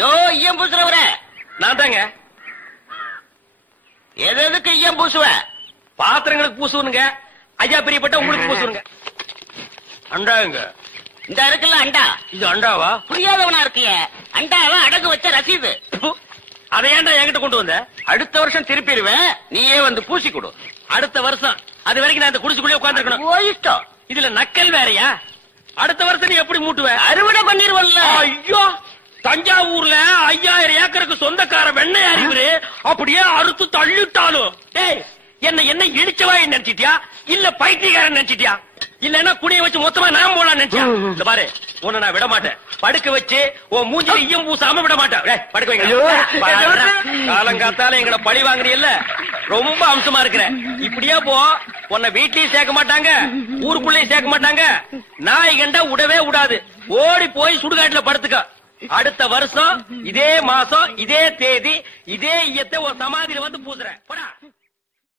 யோ ஈயம் பூசுறவர நான் தாங்க. எதுக்கு ஈயம் பூசுவ? பாத்திரங்களுக்கு பூசுவனுங்க. ஐயா பிரியப்பட்ட உங்களுக்கு பூசுவனுங்க. அண்டாங்க இந்த இருக்குல்ல அண்டா. இது அண்டாவா? புரியாதவனா இருக்கிய. அண்டாவா அடகு வச்ச ரசீது. அதை ஏன்டா என்கிட்ட கொண்டு வந்த? அடுத்த வருஷம் திருப்பிடுவேன், நீயே வந்து பூசி கொடு. அடுத்த வருஷம் அது வரைக்கும் நான் இந்த குடிசுக்குள்ளே உட்கார்ந்துருக்கணும். இஷ்டம். இதுல நக்கல் வேறையா? அடுத்த வருஷம் நீ எப்படி மூட்டுவ? அறுவடை பண்ணிருவல்ல. ஐயோ, தஞ்சாவூர்ல 5000 ஏக்கருக்கு சொந்தக்கார வெண்ணெய் அறிவுரு அப்படியே அறுத்து தள்ளிட்டாலும் என்ன இடிச்சவா நினைச்சிட்டியா இல்ல பைத்தியக்காரன் நினைச்சிட்டியா இல்லன்னா குடிய வச்சு மொத்தமா நான் போலாம் நினைச்சியா? இந்த பாரு, உன்னை நான் விட மாட்டேன். படுக்க வச்சு உன் மூஞ்சில ஈயம் பூசாம விட மாட்டேன். படுக்க வைங்க. காலங்காத்தால எங்களை பழி வாங்குறீல்ல, ரொம்ப அம்சமா இருக்கிற. இப்படியே போ, உன்னை வீட்லயும் சேர்க்க மாட்டாங்க, ஊருக்குள்ளயும் சேர்க்க மாட்டாங்க. நாய் கண்டா விடவே விடாது. ஓடி போய் சுடுகாட்டுல படுத்துக்க. அடுத்த வருஷம் இதே மாசம் இதே தேதி இதே ஈயத்தை ஒரு சமாதியில வந்து பூசுறேன். போடா.